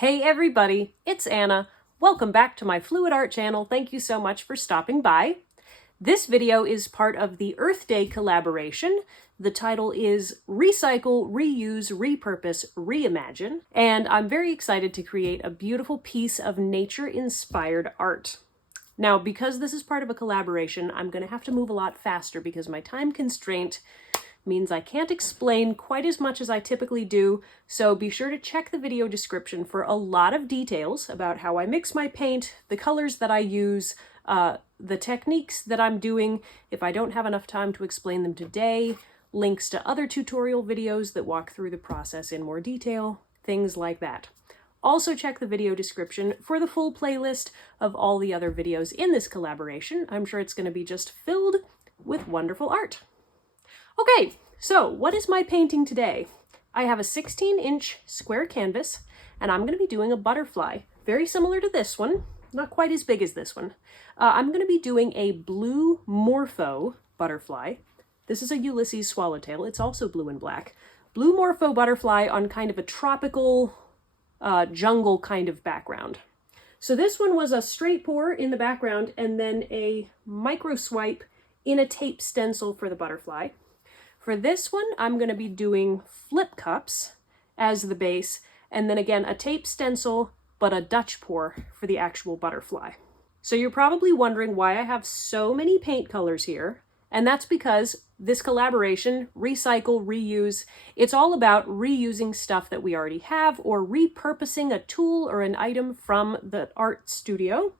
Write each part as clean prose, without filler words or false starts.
Hey everybody, it's Anna. Welcome back to my Fluid Art channel. Thank you so much for stopping by. This video is part of the Earth Day collaboration. The title is Recycle, Reuse, Repurpose, Reimagine, and I'm very excited to create a beautiful piece of nature-inspired art. Now, because this is part of a collaboration, I'm going to have to move a lot faster because my time constraint means I can't explain quite as much as I typically do, so be sure to check the video description for a lot of details about how I mix my paint, the colors that I use, the techniques that I'm doing. If I don't have enough time to explain them today, links to other tutorial videos that walk through the process in more detail, things like that. Also check the video description for the full playlist of all the other videos in this collaboration. I'm sure it's going to be just filled with wonderful art. Okay, so what is my painting today? I have a 16-inch square canvas, and I'm going to be doing a butterfly, very similar to this one, not quite as big as this one. I'm going to be doing a Blue Morpho butterfly. This is a Ulysses swallowtail. It's also blue and black. Blue Morpho butterfly on kind of a tropical jungle kind of background. So this one was a straight pour in the background and then a micro swipe in a tape stencil for the butterfly. For this one, I'm going to be doing flip cups as the base, and then again, a tape stencil, but a Dutch pour for the actual butterfly. So you're probably wondering why I have so many paint colors here, and that's because this collaboration, Recycle, Reuse, it's all about reusing stuff that we already have or repurposing a tool or an item from the art studio.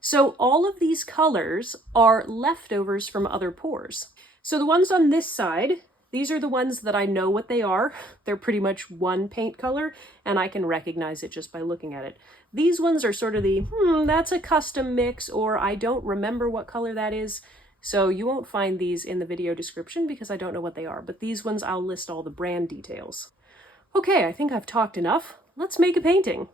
So all of these colors are leftovers from other pours. So the ones on this side, these are the ones that I know what they are. They're pretty much one paint color, and I can recognize it just by looking at it. These ones are sort of the, that's a custom mix, or I don't remember what color that is. So you won't find these in the video description because I don't know what they are, but these ones I'll list all the brand details. Okay, I think I've talked enough. Let's make a painting.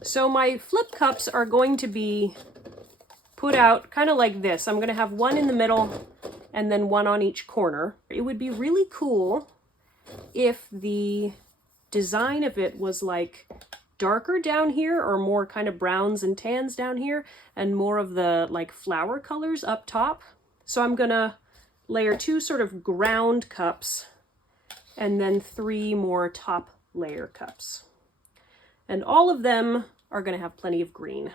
So my flip cups are going to be put out kind of like this. I'm going to have one in the middle and then one on each corner. It would be really cool if the design of it was like darker down here or more kind of browns and tans down here and more of the like flower colors up top. So I'm going to layer two sort of ground cups and then three more top layer cups. And all of them are going to have plenty of green.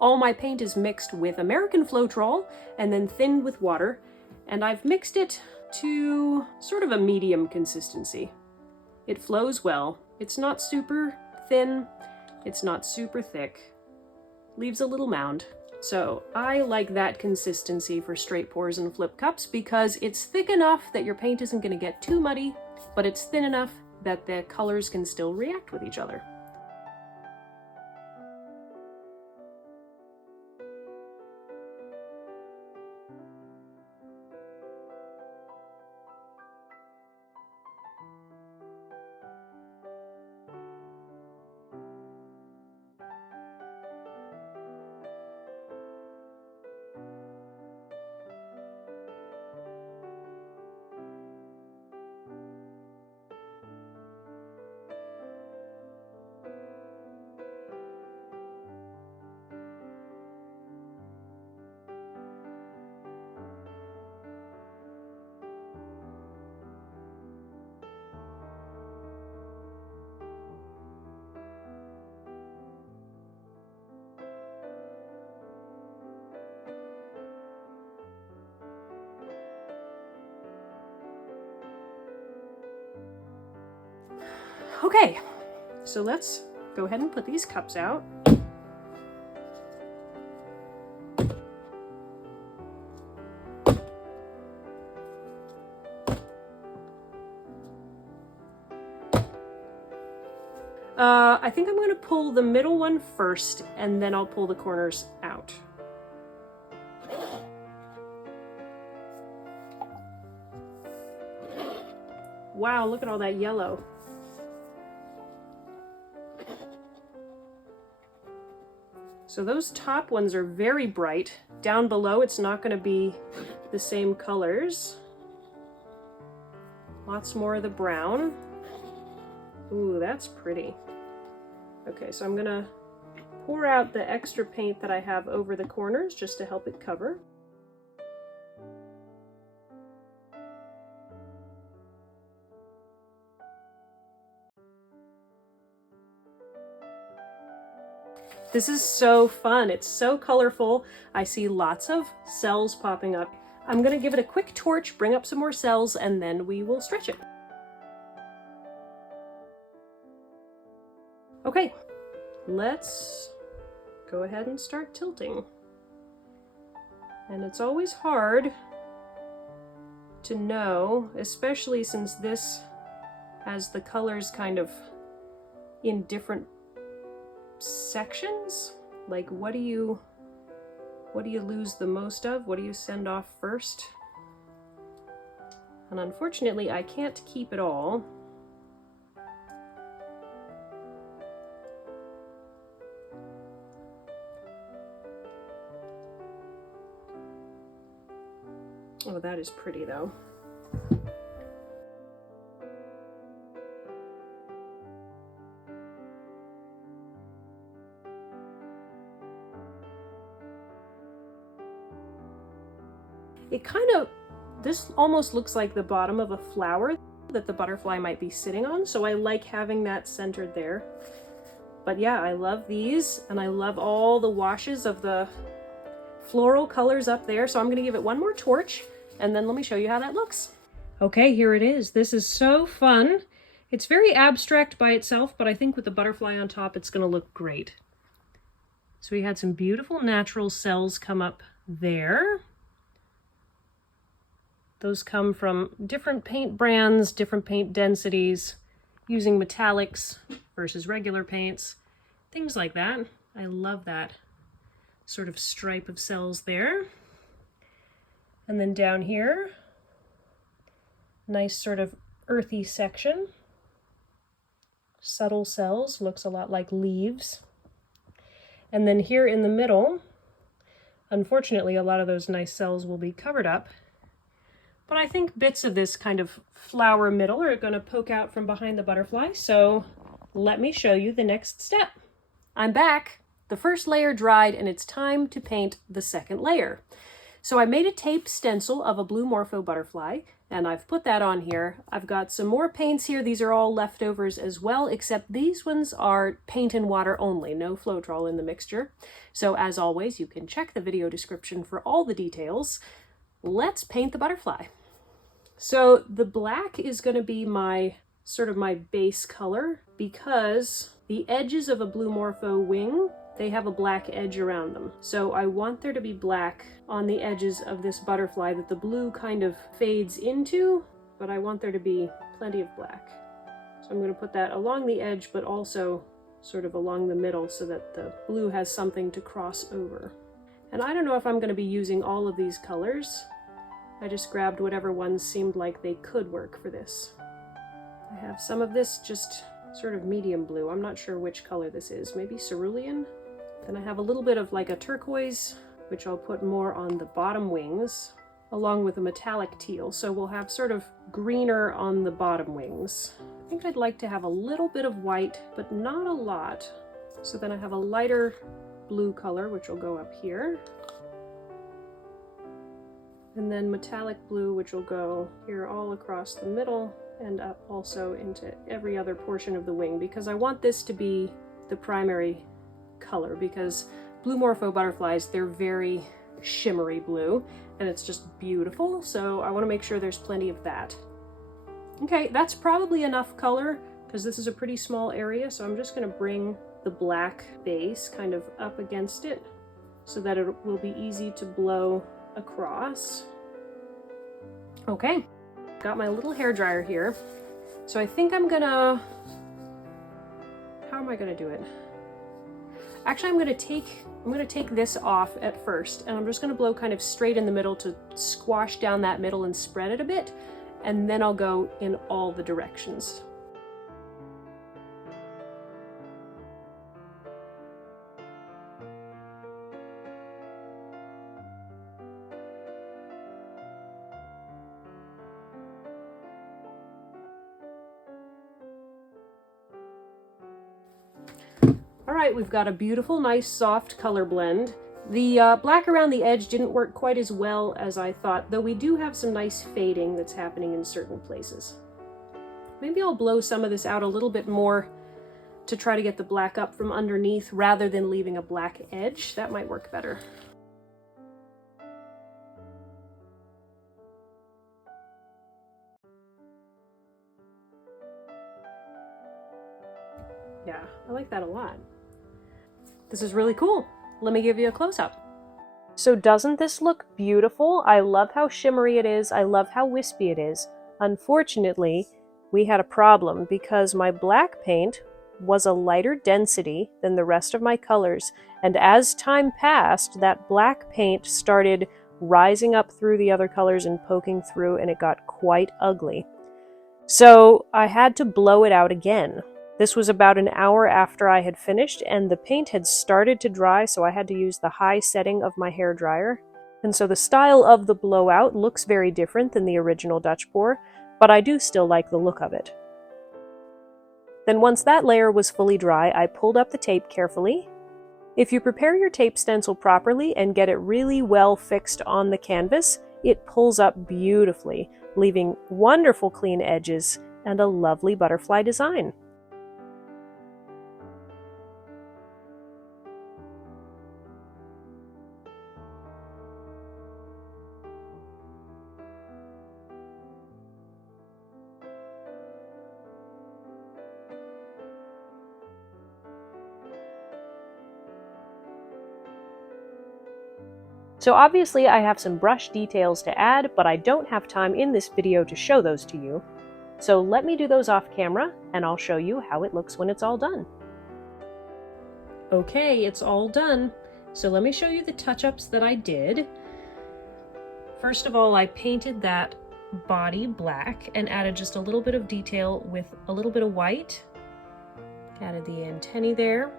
All my paint is mixed with American Floetrol and then thinned with water, and I've mixed it to sort of a medium consistency. It flows well. It's not super thin, it's not super thick. Leaves a little mound. So I like that consistency for straight pours and flip cups because it's thick enough that your paint isn't going to get too muddy, but it's thin enough that the colors can still react with each other. Okay, so let's go ahead and put these cups out. I think I'm going to pull the middle one first, and then I'll pull the corners out. Wow, look at all that yellow. So those top ones are very bright. Down below, it's not going to be the same colors. Lots more of the brown. Ooh, that's pretty. Okay, so I'm gonna pour out the extra paint that I have over the corners just to help it cover. This is so fun. It's so colorful. I see lots of cells popping up. I'm gonna give it a quick torch, bring up some more cells, and then we will stretch it. Okay, let's go ahead and start tilting. And it's always hard to know, especially since this has the colors kind of in different sections. Like, what do you lose the most of? What do you send off first? And unfortunately, I can't keep it all. Oh, that is pretty though. It kind of, this almost looks like the bottom of a flower that the butterfly might be sitting on, so I like having that centered there. But yeah, I love these, and I love all the washes of the floral colors up there, so I'm going to give it one more torch, and then let me show you how that looks. Okay, here it is. This is so fun. It's very abstract by itself, but I think with the butterfly on top, it's going to look great. So we had some beautiful natural cells come up there. Those come from different paint brands, different paint densities, using metallics versus regular paints, things like that. I love that sort of stripe of cells there. And then down here, nice sort of earthy section. Subtle cells, looks a lot like leaves. And then here in the middle, unfortunately, a lot of those nice cells will be covered up. But I think bits of this kind of flower middle are going to poke out from behind the butterfly, so let me show you the next step. I'm back. The first layer dried, and it's time to paint the second layer. So I made a tape stencil of a Blue Morpho butterfly, and I've put that on here. I've got some more paints here. These are all leftovers as well, except these ones are paint and water only, no Floetrol in the mixture. So as always, you can check the video description for all the details. Let's paint the butterfly. So the black is going to be my sort of my base color, because the edges of a Blue Morpho wing, they have a black edge around them. So I want there to be black on the edges of this butterfly that the blue kind of fades into, but I want there to be plenty of black. So I'm going to put that along the edge, but also sort of along the middle so that the blue has something to cross over. And I don't know if I'm going to be using all of these colors. I just grabbed whatever ones seemed like they could work for this. I have some of this just sort of medium blue. I'm not sure which color this is. Maybe cerulean? Then I have a little bit of like a turquoise, which I'll put more on the bottom wings, along with a metallic teal. So we'll have sort of greener on the bottom wings. I think I'd like to have a little bit of white, but not a lot. So then I have a lighter blue color, which will go up here. And then metallic blue, which will go here all across the middle and up also into every other portion of the wing, because I want this to be the primary color, because Blue Morpho butterflies, they're very shimmery blue and it's just beautiful. So I want to make sure there's plenty of that. Okay, that's probably enough color because this is a pretty small area. So I'm just going to bring the black base kind of up against it so that it will be easy to blow across. Okay, got my little hairdryer here. So I think I'm gonna, how am I gonna do it? Actually, I'm gonna take this off at first, and I'm just gonna blow kind of straight in the middle to squash down that middle and spread it a bit, and then I'll go in all the directions. right, we've got a beautiful, nice, soft color blend. The black around the edge didn't work quite as well as I thought, though we do have some nice fading that's happening in certain places. Maybe I'll blow some of this out a little bit more to try to get the black up from underneath rather than leaving a black edge. That might work better. Yeah, I like that a lot. This is really cool. Let me give you a close-up. So doesn't this look beautiful? I love how shimmery it is. I love how wispy it is. Unfortunately, we had a problem because my black paint was a lighter density than the rest of my colors, and as time passed, that black paint started rising up through the other colors and poking through, and it got quite ugly. So I had to blow it out again. This was about an hour after I had finished, and the paint had started to dry, so I had to use the high setting of my hairdryer. And so the style of the blowout looks very different than the original Dutch pour, but I do still like the look of it. Then once that layer was fully dry, I pulled up the tape carefully. If you prepare your tape stencil properly and get it really well fixed on the canvas, it pulls up beautifully, leaving wonderful clean edges and a lovely butterfly design. So obviously I have some brush details to add, but I don't have time in this video to show those to you. So let me do those off camera, and I'll show you how it looks when it's all done. Okay, it's all done. So let me show you the touch-ups that I did. First of all, I painted that body black and added just a little bit of detail with a little bit of white. Added the antennae there.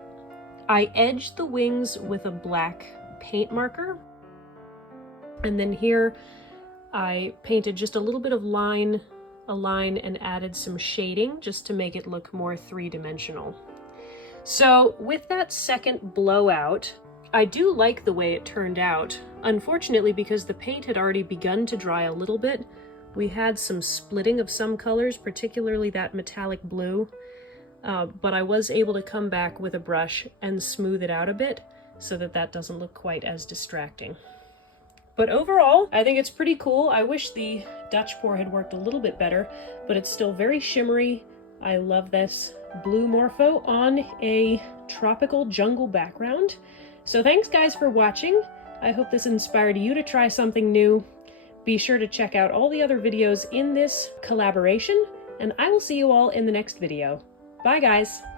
I edged the wings with a black paint marker. And then here I painted just a little bit of a line and added some shading just to make it look more three-dimensional. So with that second blowout, I do like the way it turned out. Unfortunately, because the paint had already begun to dry a little bit, we had some splitting of some colors, particularly that metallic blue, but I was able to come back with a brush and smooth it out a bit so that that doesn't look quite as distracting. But overall, I think it's pretty cool. I wish the Dutch pour had worked a little bit better, but it's still very shimmery. I love this Blue Morpho on a tropical jungle background. So thanks guys for watching. I hope this inspired you to try something new. Be sure to check out all the other videos in this collaboration, and I will see you all in the next video. Bye guys!